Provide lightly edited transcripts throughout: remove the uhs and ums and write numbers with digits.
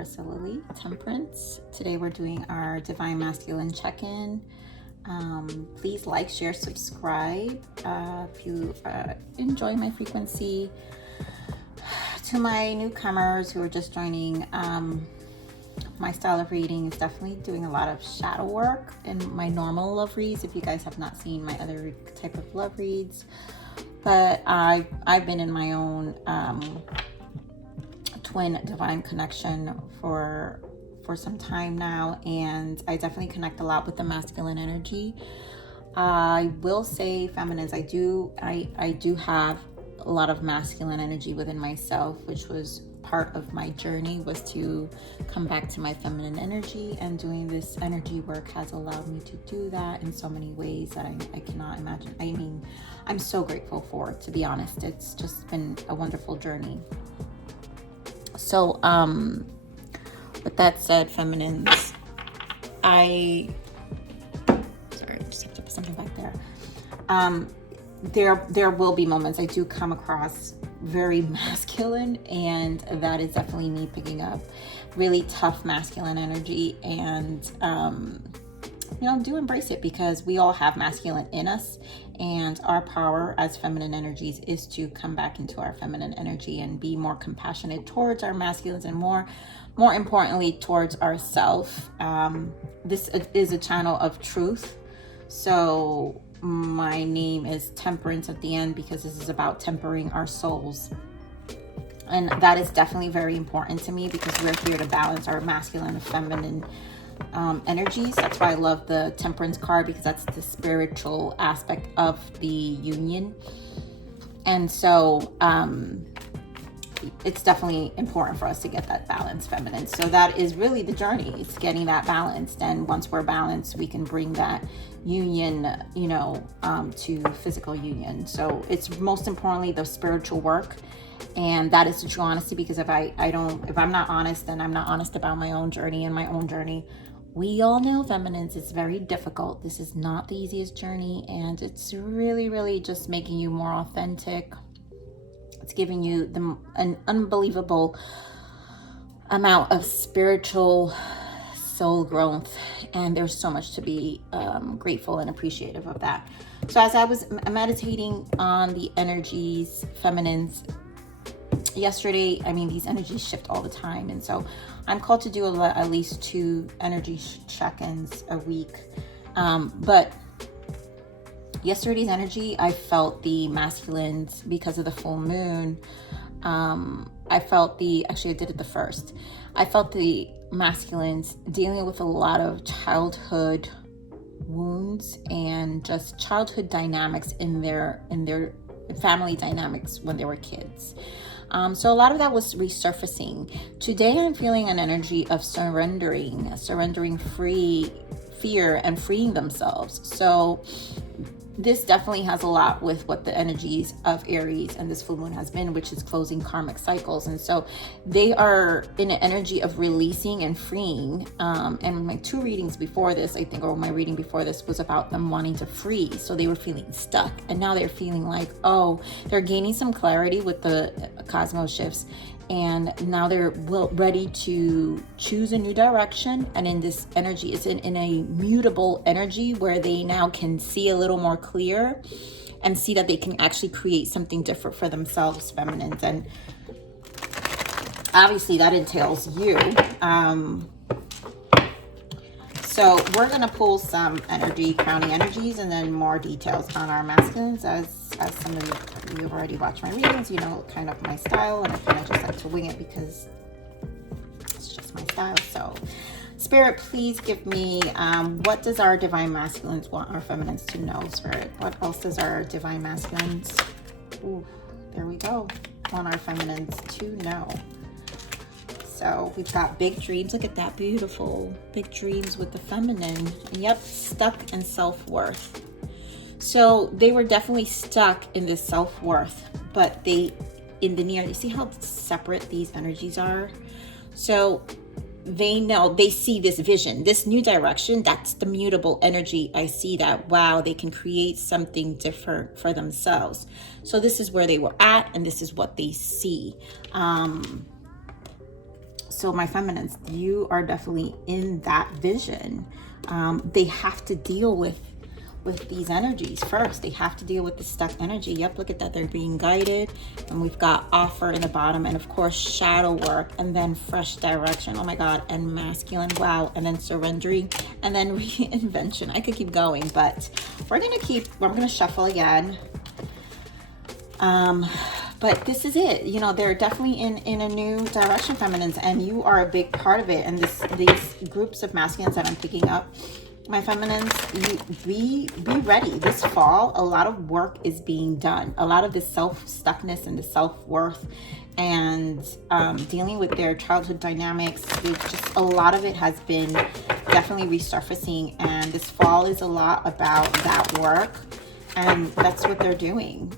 Larisa Lili, Temperance. Today we're doing our Divine Masculine check-in. Please like, share, subscribe if you enjoy my frequency. To my newcomers who are just joining, my style of reading is definitely doing a lot of shadow work in my normal love reads, if you guys have not seen my other type of love reads. But I've been in my own twin divine connection for some time now, and I definitely connect a lot with the masculine energy. I will say, feminines, I do have a lot of masculine energy within myself, which was part of my journey, was to come back to my feminine energy, and doing this energy work has allowed me to do that in so many ways that I cannot imagine. I mean, I'm so grateful for it, to be honest. It's just been a wonderful journey. So with that said, feminines, I just have to put something back there. There will be moments I do come across very masculine, and that is definitely me picking up really tough masculine energy, and do embrace it, because we all have masculine in us, and our power as feminine energies is to come back into our feminine energy and be more compassionate towards our masculines, and more importantly towards ourselves. This is a channel of truth, so my name is Temperance at the end, because this is about tempering our souls. And that is definitely very important to me, because we're here to balance our masculine and feminine energies. That's why I love the Temperance card, because that's the spiritual aspect of the union. And so it's definitely important for us to get that balance, feminine. So that is really the journey. It's getting that balanced, and once we're balanced, we can bring that union, to physical union. So it's most importantly the spiritual work, and that is the true honesty. Because if I'm not honest, then I'm not honest about my own journey. And my own journey, we all know, feminines, it's very difficult. This is not the easiest journey, and it's really just making you more authentic. It's giving you an unbelievable amount of spiritual soul growth, and there's so much to be grateful and appreciative of that. So as I was meditating on the energies, feminines, yesterday, these energies shift all the time, and so I'm called to do at least 2 energy check-ins a week. But yesterday's energy, I felt the masculines because of the full moon. I did it the first. I felt the masculines dealing with a lot of childhood wounds and just childhood dynamics in their family dynamics when they were kids. So a lot of that was resurfacing. Today I'm feeling an energy of surrendering fear and freeing themselves. So this definitely has a lot with what the energies of Aries and this full moon has been, which is closing karmic cycles. And so they are in an energy of releasing and freeing. And my 2 readings before this, I think, or my reading before this, was about them wanting to free. So they were feeling stuck, and now they're feeling like, they're gaining some clarity with the cosmos shifts. And now they're ready to choose a new direction. And in this energy, it's in a mutable energy where they now can see a little more clear and see that they can actually create something different for themselves, feminines. And obviously that entails you. So we're going to pull some crowning energies, and then more details on our masculines. As some of you have already watched my readings, you know kind of my style, and I kind of just like to wing it because it's just my style. So Spirit, please give me, what does our divine masculines want our feminines to know, Spirit? What else does our divine masculines, there we go, want our feminines to know? So we've got big dreams. Look at that, beautiful big dreams with the feminine. Yep, stuck in self-worth. So they were definitely stuck in this self-worth, but you see how separate these energies are? So they see this vision, this new direction. That's the mutable energy. I see that, wow, they can create something different for themselves. So this is where they were at, and this is what they see. So my feminines, you are definitely in that vision. They have to deal with these energies first. They have to deal with the stuck energy. Yep, look at that. They're being guided. And we've got offer in the bottom, and of course shadow work, and then fresh direction. Oh my God. And masculine. Wow. And then surrendering, and then reinvention. I could keep going, but I'm gonna shuffle again. But this is it. You know, they're definitely in a new direction, feminines, and you are a big part of it. And these groups of masculines that I'm picking up, my feminines, be ready. This fall, a lot of work is being done. A lot of this self-stuckness and the self-worth and dealing with their childhood dynamics, just a lot of it has been definitely resurfacing. And this fall is a lot about that work. And that's what they're doing.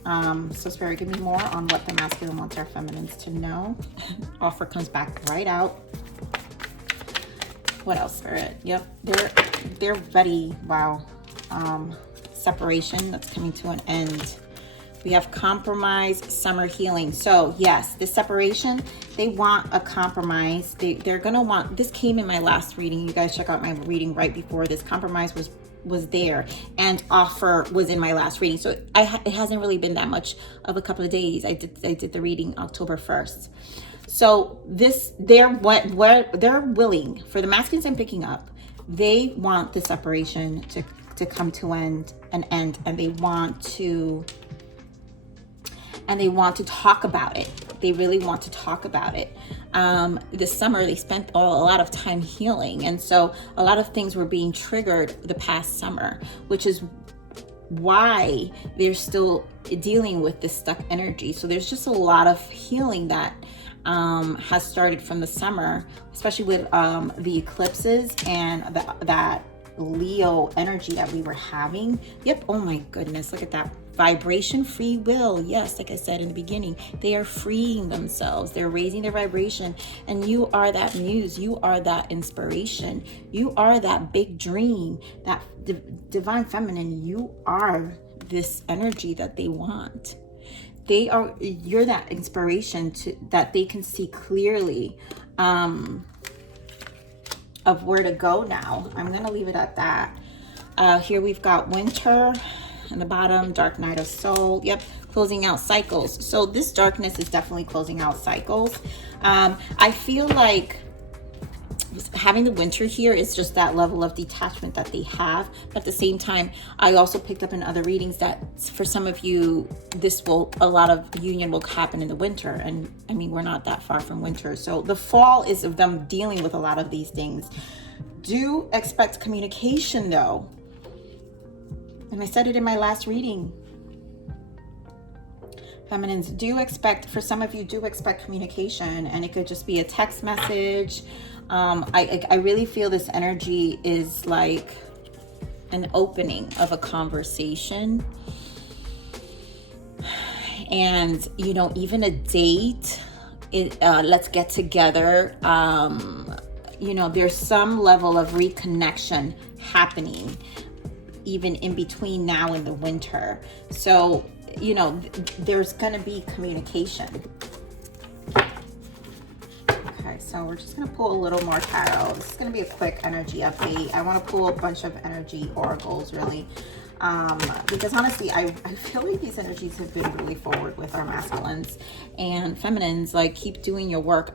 So Spirit, give me more on what the masculine wants our feminines to know. Offer comes back right out. What else, Spirit? Yep, they're ready. Wow. Separation, that's coming to an end. We have compromise, summer healing. So yes, this separation, they want a compromise. They're gonna want, this came in my last reading. You guys check out my reading right before this. Compromise was there, and offer was in my last reading. So it hasn't really been that much of a couple of days. I did the reading October 1st. So they're willing, for the masculines I'm picking up, they want the separation to come to an end, and they want to talk about it. They really want to talk about it. This summer, they spent a lot of time healing. And so a lot of things were being triggered the past summer, which is why they're still dealing with this stuck energy. So there's just a lot of healing that has started from the summer, especially with the eclipses and that Leo energy that we were having. Yep. Oh my goodness. Look at that. Vibration, free will. Yes, like I said in the beginning, they are freeing themselves. They're raising their vibration, and you are that muse. You are that inspiration. You are that big dream, that divine feminine. You are this energy that they want. You're that inspiration that they can see clearly of where to go now. I'm going to leave it at that. Here we've got winter. In the bottom, dark night of soul. Yep, closing out cycles. So this darkness is definitely closing out cycles. I feel like having the winter here is just that level of detachment that they have. But at the same time, I also picked up in other readings that for some of you, a lot of union will happen in the winter. And I mean, we're not that far from winter. So the fall is of them dealing with a lot of these things. Do expect communication though. And I said it in my last reading. Feminines, for some of you, do expect communication, and it could just be a text message. I really feel this energy is like an opening of a conversation. And, you know, even a date, let's get together. You know, there's some level of reconnection happening even in between now and the winter. So, you know, there's going to be communication. Okay, so we're just going to pull a little more tarot. This is going to be a quick energy update. I want to pull a bunch of energy oracles, really. Because honestly, I feel like these energies have been really forward with our masculines and feminines. Like, keep doing your work.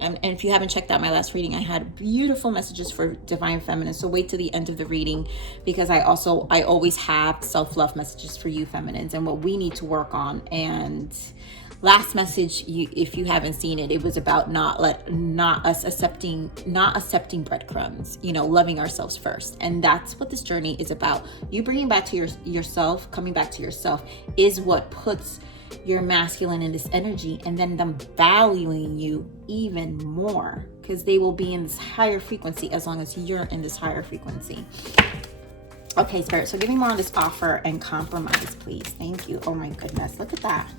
And if you haven't checked out my last reading, I had beautiful messages for divine feminine. So wait till the end of the reading, because I always have self-love messages for you feminines and what we need to work on. And last message, if you haven't seen it, it was about not accepting breadcrumbs, you know, loving ourselves first. And that's what this journey is about. You bringing back to yourself, coming back to yourself is what puts your masculine in this energy, and then them valuing you even more, because they will be in this higher frequency as long as you're in this higher frequency. Okay, Spirit, so give me more on this offer and compromise, please. Thank you. Oh my goodness, look at that.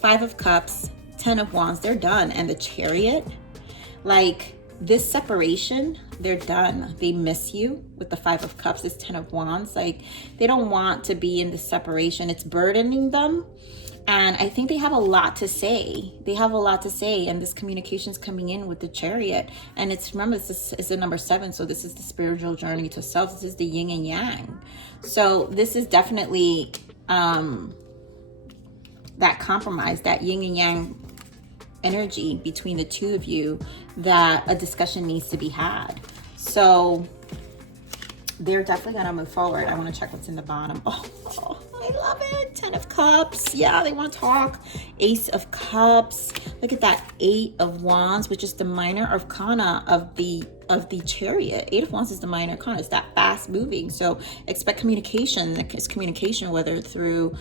5 of Cups, 10 of Wands, they're done. And the Chariot, like, this separation, they're done. They miss you with the 5 of Cups, this 10 of Wands. Like, they don't want to be in this separation. It's burdening them, And I think they have a lot to say. They have a lot to say. And this communication is coming in with the Chariot. And remember, it's the number 7. So this is the spiritual journey to self. This is the yin and yang. So this is definitely that compromise, that yin and yang energy between the two of you, that a discussion needs to be had. So they're definitely going to move forward. I want to check what's in the bottom. Oh, I love it. 10 of Cups. Yeah, they want to talk. Ace of Cups. Look at that. 8 of Wands, which is the minor arcana of the Chariot. 8 of Wands is the minor arcana. It's that fast moving. So expect communication. It's communication, whether through,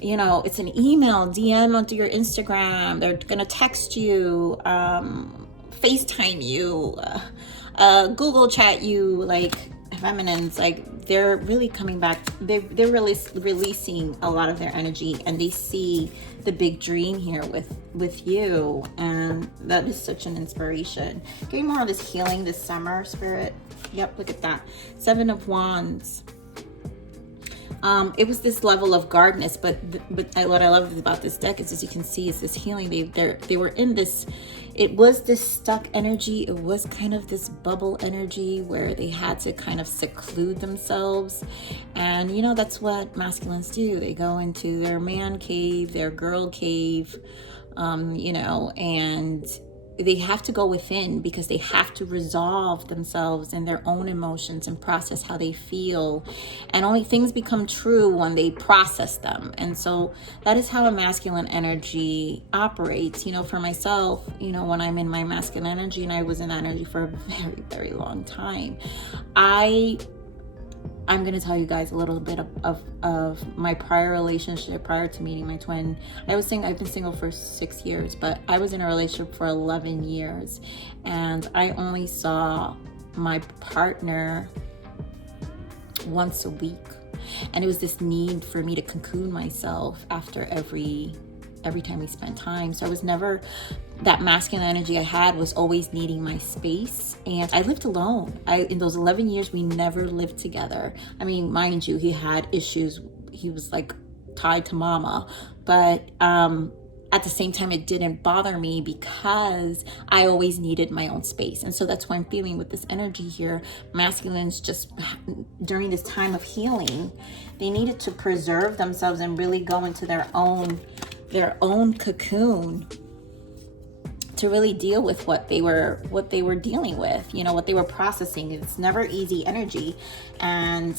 you know, it's an email, DM onto your Instagram. They're going to text you, FaceTime you, Google chat you, like, feminines, like, they're really coming back. They're really releasing a lot of their energy, and they see the big dream here with you, and that is such an inspiration. Getting more of this healing this summer, Spirit. Yep, look at that. 7 of Wands. It was this level of guardness, but what I love about this deck is, as you can see, is this healing. They were in this. It was this stuck energy. It was kind of this bubble energy where they had to kind of seclude themselves. And, you know, that's what masculines do. They go into their man cave, their girl cave, you know, and they have to go within because they have to resolve themselves and their own emotions and process how they feel. And only things become true when they process them. And so that is how a masculine energy operates. You know, for myself, you know, when I'm in my masculine energy, and I was in that energy for a very, very long time, I'm going to tell you guys a little bit of my prior relationship prior to meeting my twin. I've been single for 6 years, but I was in a relationship for 11 years. And I only saw my partner once a week. And it was this need for me to cocoon myself after every time we spent time. So I was never, that masculine energy I had was always needing my space. And I lived alone. In those 11 years, we never lived together. I mean, mind you, he had issues. He was like tied to mama. But at the same time, it didn't bother me because I always needed my own space. And so that's why I'm feeling with this energy here. Masculines, just during this time of healing, they needed to preserve themselves and really go into their own cocoon to really deal with what they were dealing with, you know, what they were processing. It's never easy energy. And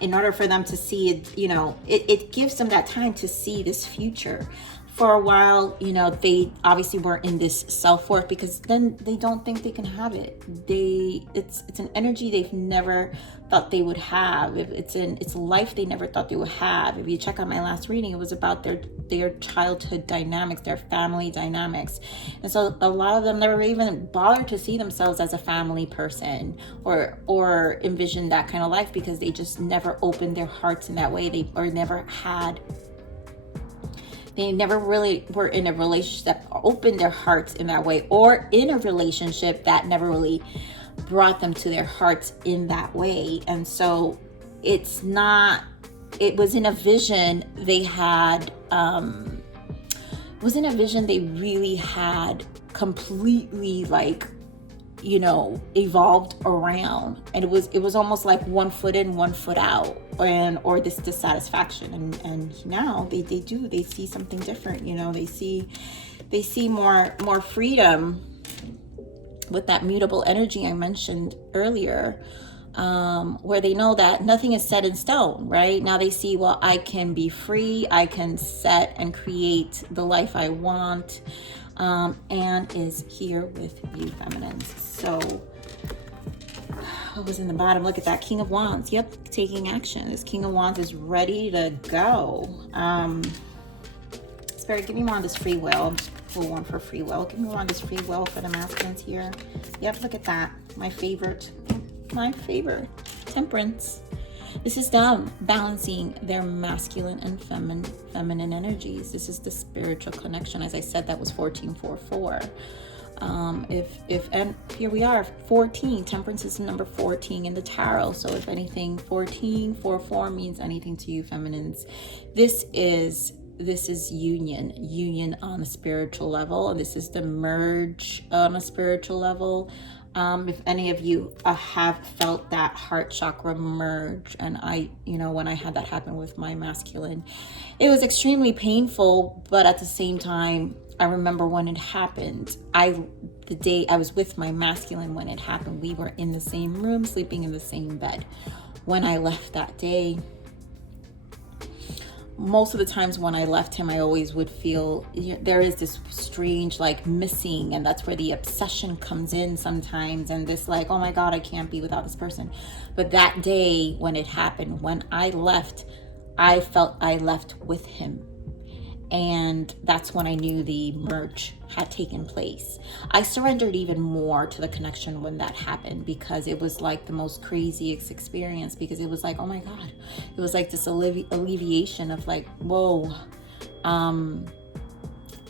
in order for them to see it, you know, it gives them that time to see this future. For a while, you know, they obviously were in this self-worth, because then they don't think they can have it. It's an energy they've never thought they would have. It's a life they never thought they would have. If you check out my last reading, it was about their childhood dynamics, their family dynamics. And so a lot of them never even bothered to see themselves as a family person or envision that kind of life, because they just never opened their hearts in that way. They never really were in a relationship that opened their hearts in that way, or in a relationship that never really brought them to their hearts in that way. And so it was in a vision they had, they really had completely, like, you know, evolved around. And it was almost like 1 foot in, 1 foot out, or this dissatisfaction. And now they see something different. You know, they see more freedom with that mutable energy I mentioned earlier, where they know that nothing is set in stone. Right now they see, well, I can be free, I can set and create the life I want, and is here with you, feminines. So what was in the bottom? Look at that, King of Wands. Yep, taking action. This King of Wands is ready to go. Spirit, give me more on this free will. Pull one for free will. Give me more on this free will for the masculines here. Yep, look at that. My favorite. Temperance. This is them balancing their masculine and feminine energies. This is the spiritual connection. As I said, that was 1444. And here we are, 14. Temperance is number 14 in the tarot. So if anything, 1444 means anything to you, feminines, this is this is union on a spiritual level, and this is the merge on a spiritual level. If any of you have felt that heart chakra merge, and when I had that happen with my masculine, it was extremely painful, but at the same time, I remember when it happened, the day I was with my masculine when it happened, we were in the same room, sleeping in the same bed. When I left that day, most of the times when I left him, I always would feel there is this strange like missing, and that's where the obsession comes in sometimes, and this like, oh my God, I can't be without this person. But that day when it happened, when I left, I felt I left with him. And that's when I knew the merge had taken place. I surrendered even more to the connection when that happened, because it was like the most craziest experience, because it was like, oh my God, it was like this alleviation of like, whoa,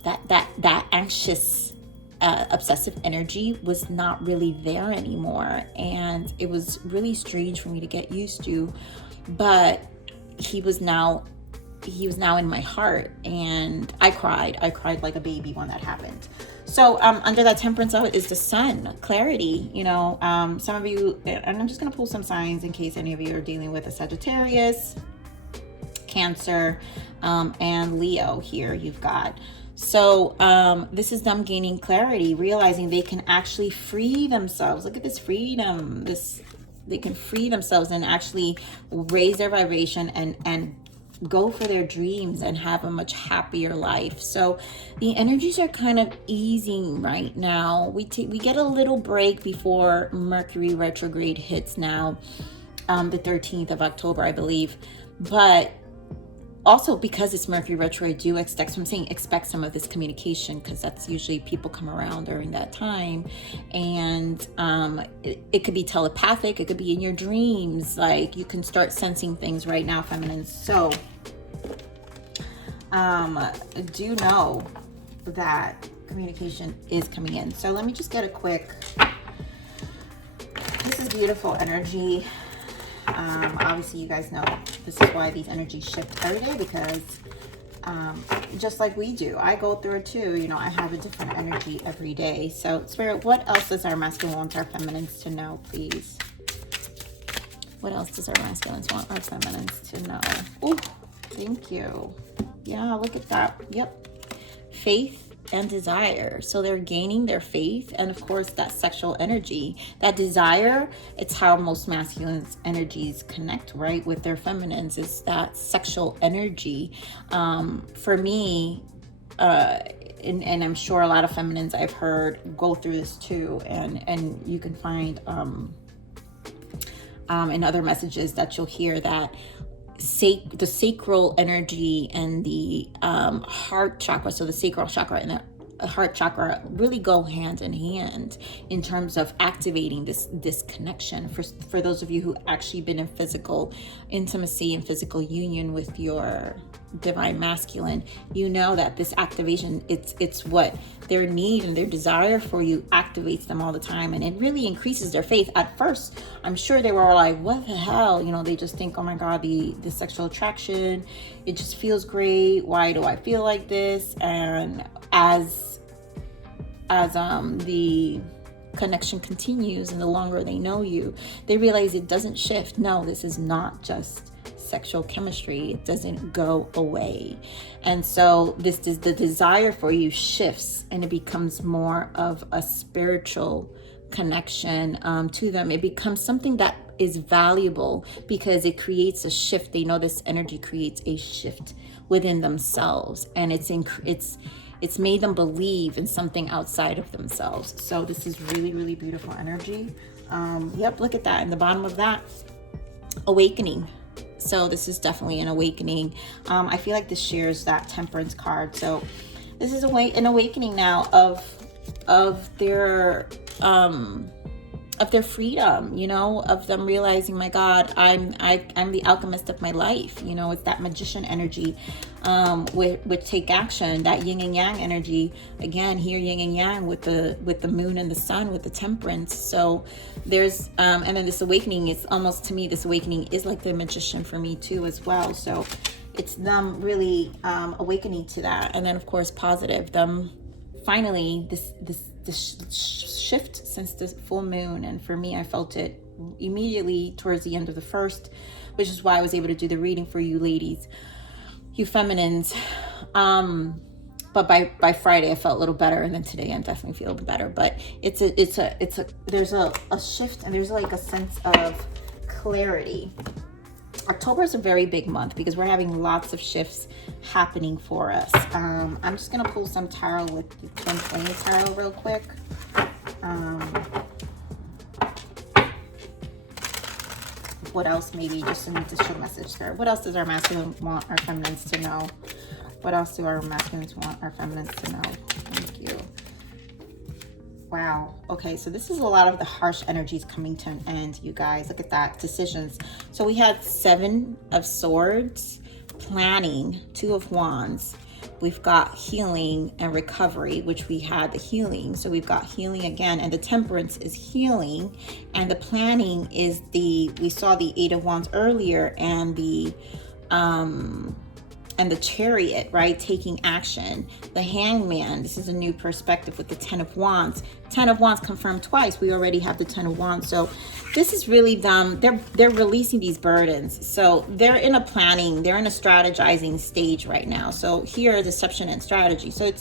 that anxious, obsessive energy was not really there anymore. And it was really strange for me to get used to, but he was now in my heart, and I cried like a baby when that happened. So under that temperance of it is the sun, clarity. Some of you, and I'm just going to pull some signs in case any of you are dealing with a Sagittarius, Cancer, and Leo here you've got. So this is them gaining clarity, realizing they can actually free themselves. Look at this freedom. They can free themselves and actually raise their vibration and go for their dreams and have a much happier life. So the energies are kind of easing right now. We get a little break before Mercury retrograde hits now, the 13th of October, I believe. But also because it's Mercury retrograde, expect some of this communication, because that's usually people come around during that time. And it could be telepathic, it could be in your dreams. Like you can start sensing things right now, feminine. So do know that communication is coming in. So let me just get a quick, this is beautiful energy. Obviously you guys know this is why these energies shift every day, because just like we do, I go through it too. I have a different energy every day. So Spirit, what else does our masculine want our feminines to know, please? What else does our masculines want our feminines to know? Oh, thank you. Yeah, look at that. Yep. Faith and desire. So they're gaining their faith, and of course that sexual energy, that desire. It's how most masculine energies connect, right, with their feminines, is that sexual energy. For me, and I'm sure a lot of feminines I've heard go through this too, and you can find in other messages that you'll hear that the sacral energy and the heart chakra, so the sacral chakra and the heart chakra really go hand in hand in terms of activating this connection. For those of you who actually been in physical intimacy and physical union with your divine masculine, you know that this activation, it's what their need and their desire for you activates them all the time, and it really increases their faith. At first, I'm sure they were like, what the hell, they just think, oh my God, the sexual attraction, it just feels great, why do I feel like this? And as the connection continues and the longer they know you, they realize it doesn't shift. No, this is not just sexual chemistry. It doesn't go away. And so this is the desire for you shifts, and it becomes more of a spiritual connection to them. It becomes something that is valuable because it creates a shift. They know this energy creates a shift within themselves, and it's made them believe in something outside of themselves. So this is really, really beautiful energy. Yep, look at that. In the bottom of that, awakening. So this is definitely an awakening. I feel like this shares that temperance card. So this is an awakening now of their freedom, of them realizing, my God, I'm the alchemist of my life. It's that magician energy, with take action, that yin and yang energy. Again, here yin and yang with the moon and the sun, with the temperance. So there's and then this awakening is almost, to me, this awakening is like the magician for me too as well. So it's them really awakening to that. And then of course positive, them finally this shift since the full moon. And for me, I felt it immediately towards the end of the first, which is why I was able to do the reading for you ladies, you feminines. But by Friday I felt a little better, and then today I'm definitely feeling better. But there's a shift, and there's like a sense of clarity. October is a very big month because we're having lots of shifts happening for us. I'm just gonna pull some tarot with the Twinflame tarot real quick. What else? Maybe just an additional message there. What else does our masculine want our feminines to know? What else do our masculines want our feminines to know? Thank you. Wow. Okay, so this is a lot of the harsh energies coming to an end, you guys. Look at that. Decisions. So we had 7 of Swords, planning, 2 of Wands. We've got healing and recovery, which we had the healing. So we've got healing again, and the Temperance is healing, and the planning is we saw the 8 of Wands earlier, and the Chariot, right? Taking action. The Hangman, this is a new perspective with the 10 of Wands. 10 of Wands confirmed twice. We already have the 10 of Wands. So this is really them. They're releasing these burdens. So they're in a planning, they're in a strategizing stage right now. So here, deception and strategy. So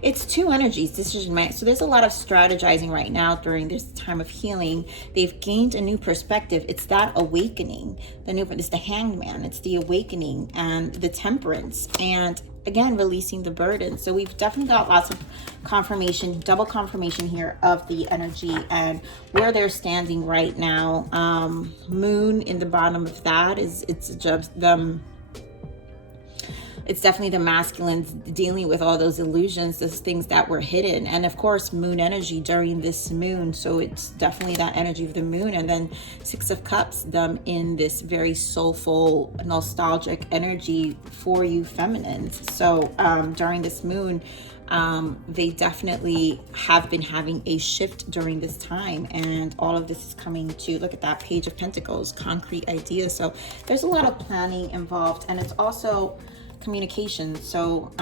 it's 2 energies, decision making. So there's a lot of strategizing right now during this time of healing. They've gained a new perspective. It's that awakening. It's the Hangman. It's the awakening, and the Temperance, and again, releasing the burden. So we've definitely got lots of confirmation, double confirmation here of the energy and where they're standing right now. Moon in the bottom of that it's just them. It's definitely the masculines dealing with all those illusions, those things that were hidden. And of course, moon energy during this moon. So it's definitely that energy of the moon. And then 6 of Cups, them in this very soulful, nostalgic energy for you feminines. So during this moon, they definitely have been having a shift during this time. And all of this is coming to, look at that Page of Pentacles, concrete ideas. So there's a lot of planning involved. And it's also communication. So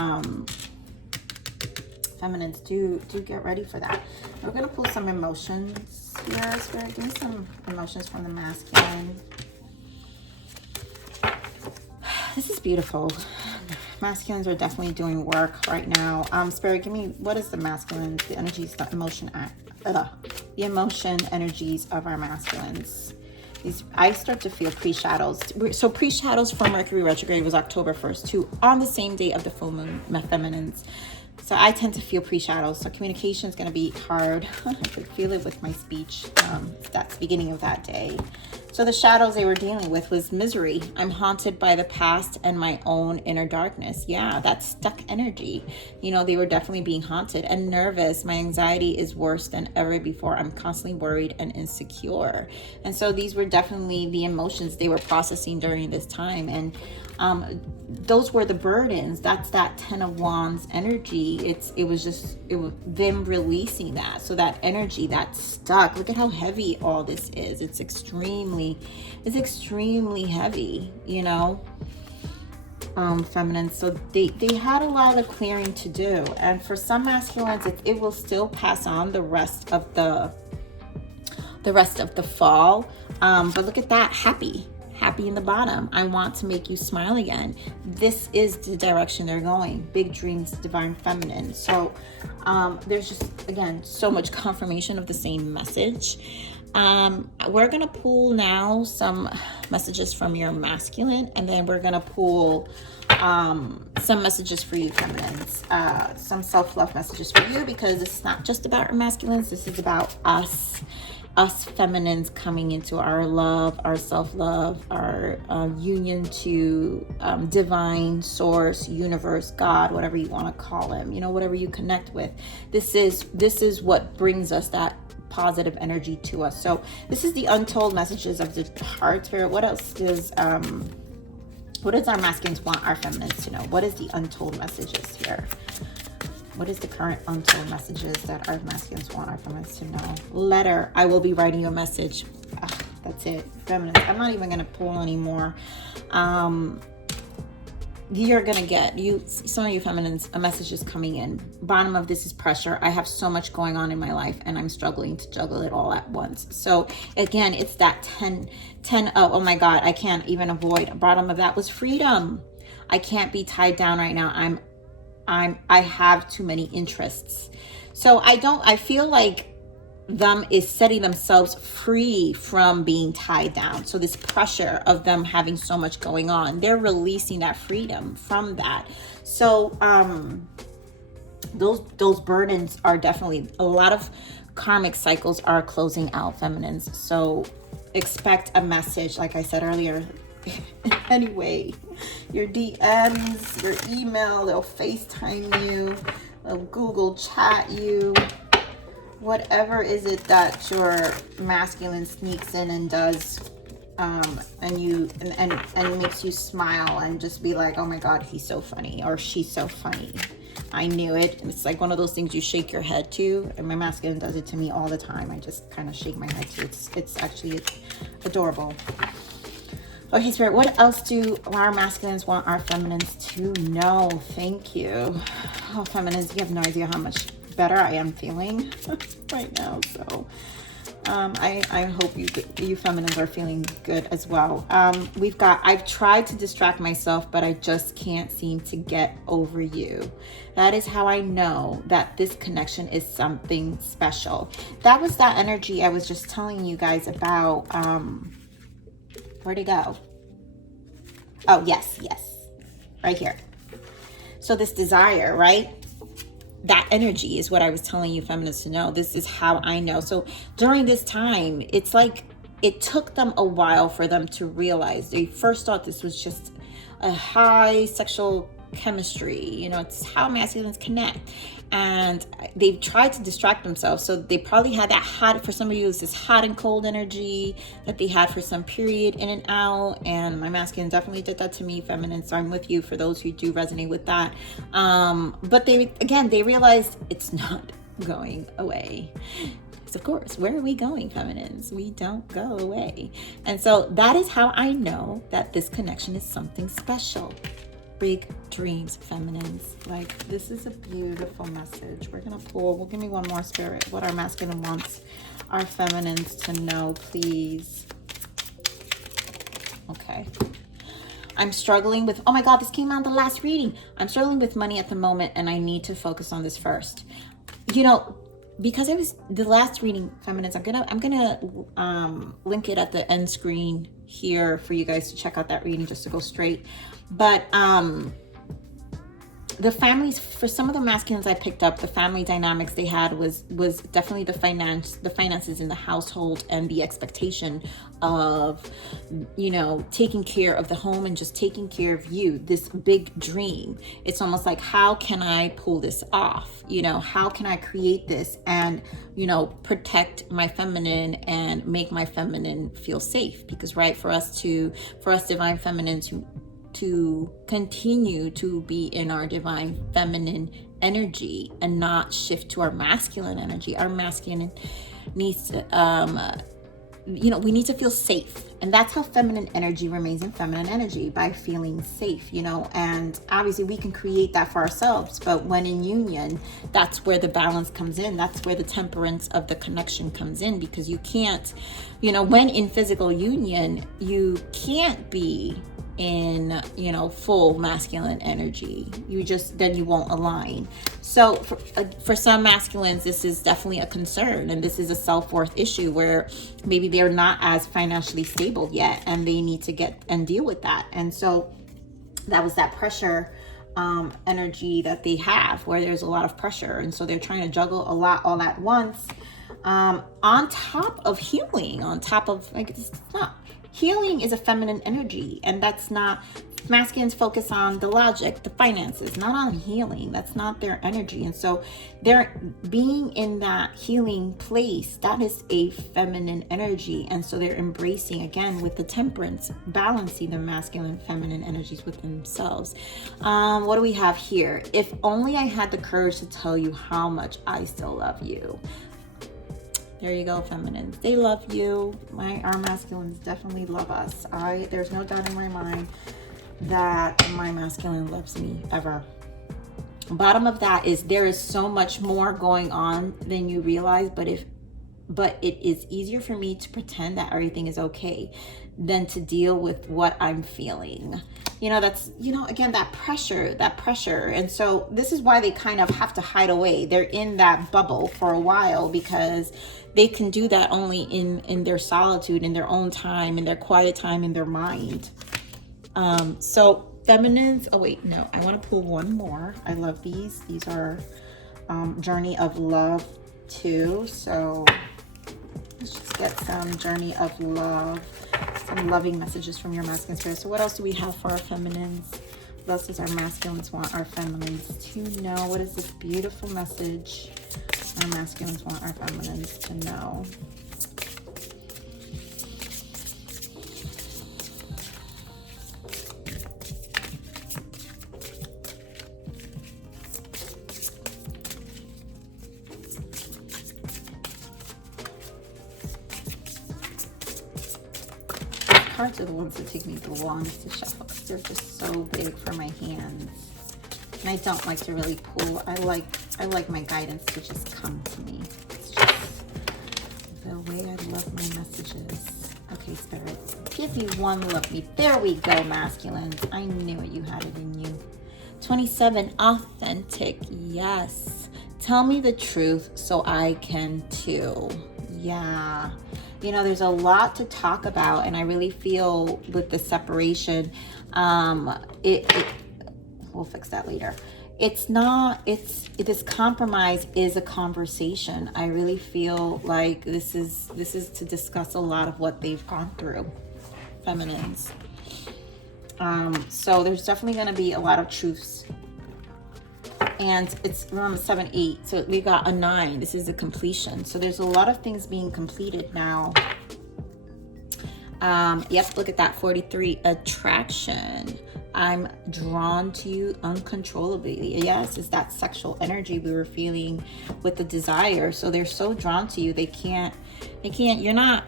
feminines, do get ready for that. We're going to pull some emotions here. Spirit, give me some emotions from the masculine. This is beautiful. Masculines are definitely doing work right now. Spirit, give me, what is the masculine, the energies, the emotion energies of our masculines. I start to feel pre-shadows. So pre-shadows for Mercury retrograde was October 1st too, on the same day of the full moon, my feminines. So I tend to feel pre-shadows. So communication is going to be hard. I could feel it with my speech. That's the beginning of that day. So the shadows they were dealing with was misery. I'm haunted by the past and my own inner darkness. Yeah, that's stuck energy. You know, they were definitely being haunted and nervous. My anxiety is worse than ever before. I'm constantly worried and insecure. And so these were definitely the emotions they were processing during this time. And those were the burdens. That's that 10 of Wands energy. It was them releasing that. So that energy that's stuck, look at how heavy all this is. It's extremely heavy, you know, feminine. So they had a lot of clearing to do. And for some masculines, it will still pass on the rest of the fall. But look at that, happy in the bottom. I want to make you smile again. This is the direction they're going. Big dreams, divine feminine. So there's just, again, so much confirmation of the same message. We're gonna pull now some messages from your masculine, and then we're gonna pull some messages for you feminines, some self-love messages for you, because it's not just about our masculines. This is about us feminines coming into our love, our self-love, our union to divine source, universe, God, whatever you want to call him, you know, whatever you connect with. This is what brings us that positive energy to us. So this is the untold messages of the heart. Spirit, what else does our masculines want our feminines to know? What is the untold messages here? What is the current untold messages that our masculines want our feminines to know? Letter, I will be writing you a message. That's it. Feminines, I'm not even going to pull anymore. you're gonna get, some of you feminines, a message is coming in. Bottom of this is pressure. I have so much going on in my life and I'm struggling to juggle it all at once. So again, it's that 10 of, oh my God, I can't even avoid. Bottom of that was freedom. I can't be tied down right now. I have too many interests. So I feel like them is setting themselves free from being tied down. So this pressure of them having so much going on, they're releasing that freedom from that. So those burdens are definitely, a lot of karmic cycles are closing out, feminines. So expect a message, like I said earlier. Anyway, your DMs, your email, they'll FaceTime you, they'll Google chat you. Whatever is it that your masculine sneaks in and does, and makes you smile and just be like, oh my God, he's so funny, or she's so funny. I knew it. It's like one of those things you shake your head to, and my masculine does it to me all the time. I just kind of shake my head to. It's actually adorable. Okay, Spirit, what else do our masculines want our feminines to know? Thank you. Oh, feminines, you have no idea how much better I am feeling right now. So I hope you feminines are feeling good as well. I've tried to distract myself, but I just can't seem to get over you. That is how I know that this connection is something special. That was that energy I was just telling you guys about. Where'd it go? Oh, yes, right here. So this desire, right? That energy is what I was telling you feminists to know. This is how I know. So during this time, it's like it took them a while for them to realize. They first thought this was just a high sexual chemistry. You know, it's how masculines connect. And they've tried to distract themselves. So they probably had that hot, for some of you, it's this hot and cold energy that they had for some period in and out. And my masculine definitely did that to me, feminine. So I'm with you for those who do resonate with that. But they realized it's not going away. Because of course, where are we going, feminines? We don't go away. And so that is how I know that this connection is something special. Big dreams, feminines. Like, this is a beautiful message. We're gonna pull, well, give me one more, Spirit. What our masculine wants our feminines to know, please. Okay. I'm struggling with, oh my God, this came out in the last reading. I'm struggling with money at the moment and I need to focus on this first. You know, because it was the last reading, feminines, I'm gonna link it at the end screen here for you guys to check out that reading, just to go straight. But the families, for some of the masculines I picked up, the family dynamics they had was definitely the finances in the household, and the expectation of, you know, taking care of the home and just taking care of you. This big dream. It's almost like, how can I pull this off? You know, how can I create this and, you know, protect my feminine and make my feminine feel safe? Because, right, for us divine feminine to continue to be in our divine feminine energy and not shift to our masculine energy. Our masculine needs to, you know, we need to feel safe. And that's how feminine energy remains in feminine energy, by feeling safe, you know. And obviously we can create that for ourselves, but when in union, that's where the balance comes in. That's where the temperance of the connection comes in, because you can't, you know, when in physical union, you can't be in, you know, full masculine energy. Then you won't align. So for some masculines, this is definitely a concern, and this is a self-worth issue where maybe they're not as financially stable yet, and they need to get and deal with that. And so that was that pressure energy that they have, where there's a lot of pressure, and so they're trying to juggle a lot all at once, on top of healing, on top of, like, it's not healing is a feminine energy, and that's not, masculines focus on the logic, the finances, not on healing. That's not their energy. And so they're being in that healing place, that is a feminine energy. And so they're embracing, again, with the temperance, balancing the masculine and feminine energies within themselves. What do we have here? If only I had the courage to tell you how much I still love you. There you go, feminines. They love you. Our masculines definitely love us. There's no doubt in my mind that my masculine loves me ever. Bottom of that is there is so much more going on than you realize, but it is easier for me to pretend that everything is okay than to deal with what I'm feeling. That's, again, that pressure. And so this is why they kind of have to hide away. They're in that bubble for a while because they can do that only in their solitude, in their own time, in their quiet time, in their mind. So feminines, oh wait, no, I want to pull one more. I love these. These are Journey of Love too. So let's just get some Journey of Love, some loving messages from your masculine spirit. So what else do we have for our feminines? What else does our masculines want our feminines to know? What is this beautiful message our masculines want our feminines to know? Cards are the ones that take me the longest to shuffle because they're just so big for my hands, and I don't like to really pull. I like my guidance to just come to me. It's just the way I love my messages. Okay, Spirit, give me one, love me. There we go, masculines. I knew it. You had it in you. 27, authentic. Yes. Tell me the truth so I can too. Yeah. There's a lot to talk about, and I really feel with the separation, we'll fix that later. This compromise is a conversation. I really feel like this is to discuss a lot of what they've gone through, feminines. So there's definitely going to be a lot of truths. And it's around 7, 8. So we got a 9. This is a completion. So there's a lot of things being completed now. Yep, look at that. 43, attraction. I'm drawn to you uncontrollably. Yes, it's that sexual energy we were feeling with the desire. So they're so drawn to you. They can't, you're not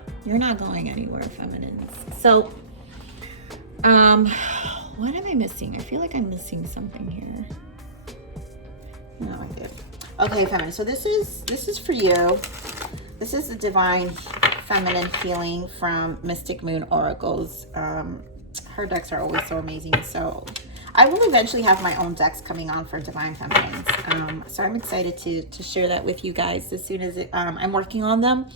going anywhere, feminines. So, what am I missing? I feel like I'm missing something here. No, I did. Okay, feminine. So this is for you. This is the divine feminine healing from Mystic Moon Oracles. Her decks are always so amazing. So I will eventually have my own decks coming on for divine feminines. So I'm excited to share that with you guys as soon as I'm working on them.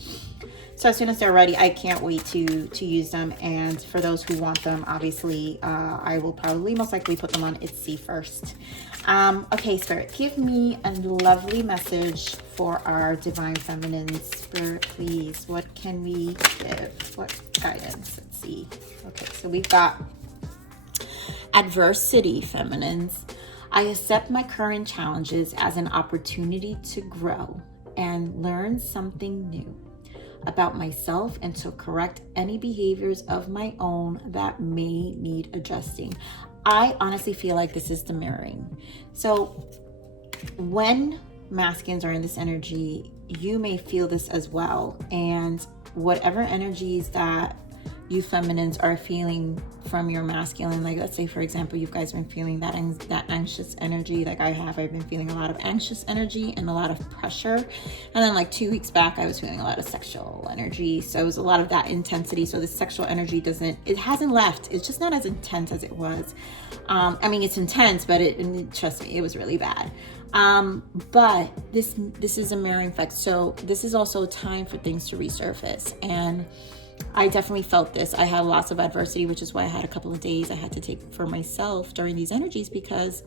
So as soon as they're ready, I can't wait to use them. And for those who want them, obviously, I will probably most likely put them on Etsy first. Okay, Spirit, give me a lovely message for our divine feminines. Spirit, please, what can we give? What guidance? Let's see. Okay, so we've got adversity, feminines. I accept my current challenges as an opportunity to grow and learn something new about myself and to correct any behaviors of my own that may need adjusting. I honestly feel like this is the mirroring. So when masculines are in this energy, you may feel this as well. And whatever energies that you feminines are feeling from your masculine, like let's say for example you guys have been feeling that anxious energy like I've been feeling a lot of anxious energy and a lot of pressure, and then like 2 weeks back I was feeling a lot of sexual energy, so it was a lot of that intensity. So the sexual energy hasn't left, it's just not as intense as it was. I mean it's intense, but trust me, it was really bad. But this is a mirroring effect, so this is also a time for things to resurface. And I definitely felt this. I had lots of adversity, which is why I had a couple of days I had to take for myself during these energies, because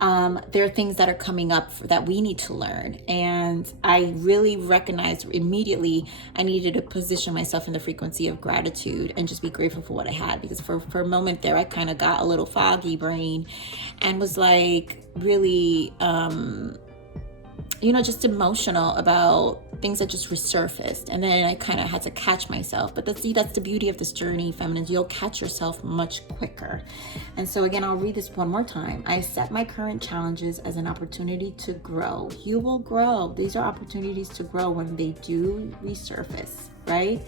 there are things that are coming up that we need to learn. And I really recognized immediately I needed to position myself in the frequency of gratitude and just be grateful for what I had. Because for a moment there, I kind of got a little foggy brain and was like really, just emotional about things that just resurfaced, and then I kind of had to catch myself. But that's the beauty of this journey, feminines. You'll catch yourself much quicker. And so again, I'll read this one more time. I accept my current challenges as an opportunity to grow. You will grow. These are opportunities to grow when they do resurface, right?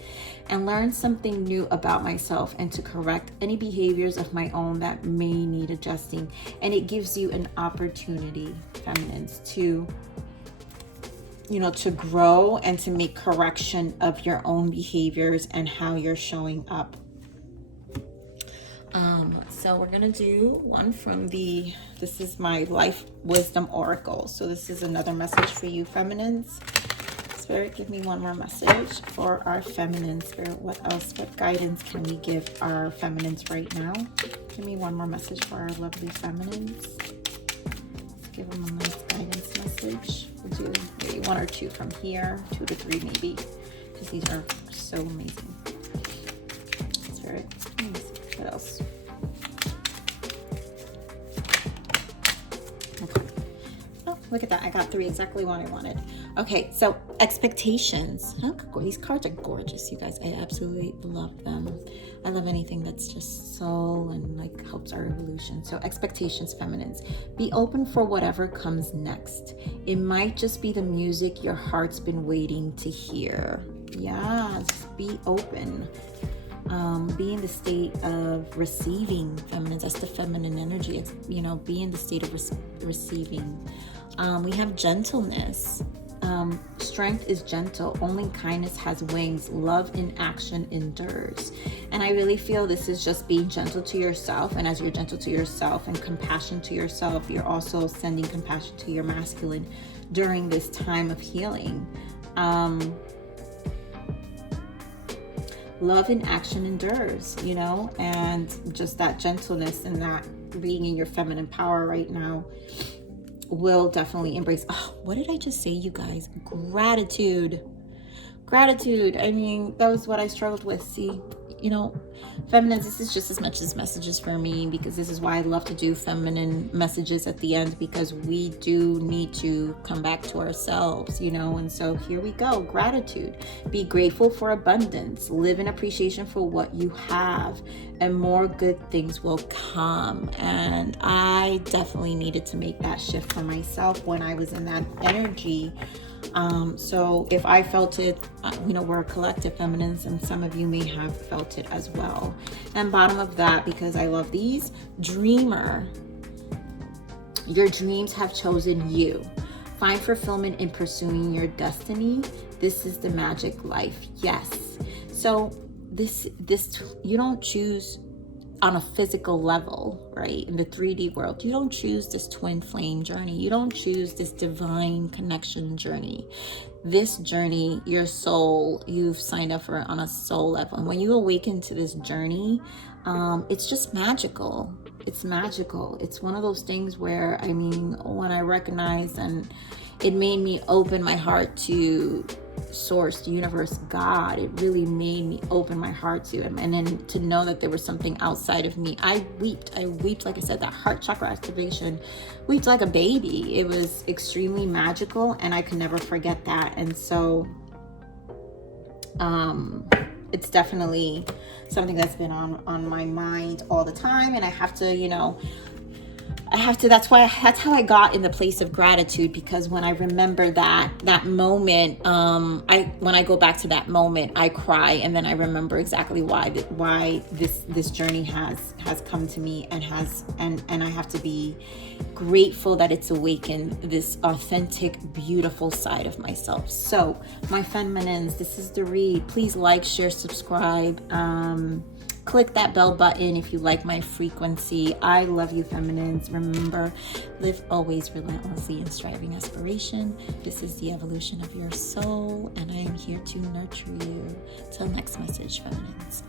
And learn something new about myself, and to correct any behaviors of my own that may need adjusting. And it gives you an opportunity, feminines, to to grow and to make correction of your own behaviors and how you're showing up. So we're gonna do one from this is my life wisdom oracle. So this is another message for you, feminines. Spirit, give me one more message for our feminines. Spirit, what else, what guidance can we give our feminines right now? Give me one more message for our lovely feminines. Let's give them a nice guidance message. We'll do maybe one or two from here, 2 to 3 maybe, because these are so amazing. Spirit, what else? Okay. Oh, look at that. I got 3, exactly what I wanted. Okay, so expectations. These cards are gorgeous, you guys. I absolutely love them. I love anything that's just soul and like helps our evolution. So expectations, feminines. Be open for whatever comes next. It might just be the music your heart's been waiting to hear. Yes, be open. Be in the state of receiving, feminines. That's the feminine energy. It's, be in the state of receiving. We have gentleness. Strength is gentle. Only kindness has wings. Love in action endures. And I really feel this is just being gentle to yourself. And as you're gentle to yourself and compassion to yourself, you're also sending compassion to your masculine during this time of healing. Love in action endures, and just that gentleness and that being in your feminine power right now will definitely embrace. Oh, what did I just say, you guys? Gratitude. I mean, that was what I struggled with. See, feminines, this is just as much as messages for me, because this is why I love to do feminine messages at the end, because we do need to come back to ourselves, and so here we go. Gratitude. Be grateful for abundance. Live in appreciation for what you have, and more good things will come. And I definitely needed to make that shift for myself when I was in that energy. So if I felt it, we're a collective, feminines, and some of you may have felt it as well. And bottom of that, because I love these, dreamer. Your dreams have chosen you. Find fulfillment in pursuing your destiny. This is the magic life. Yes. So this you don't choose on a physical level, right? In the 3D world, you don't choose this twin flame journey. You don't choose this divine connection journey. This journey, your soul, you've signed up for on a soul level. And when you awaken to this journey, it's just magical. It's magical. It's one of those things where, when I recognized, and it made me open my heart to source, the universe, God. It really made me open my heart to him, and then to know that there was something outside of me. I wept, like I said, that heart chakra activation, wept like a baby. It was extremely magical, and I can never forget that. And so it's definitely something that's been on my mind all the time, and I have to that's how I got in the place of gratitude, because when I remember that moment, when I go back to that moment, I cry, and then I remember exactly why this journey has come to me, and I have to be grateful that it's awakened this authentic, beautiful side of myself. So my feminines, this is the read. Please like, share, subscribe. Click that bell button if you like my frequency. I love you, feminines. Remember, live always relentlessly in striving aspiration. This is the evolution of your soul, and I am here to nurture you. Till next message, feminines.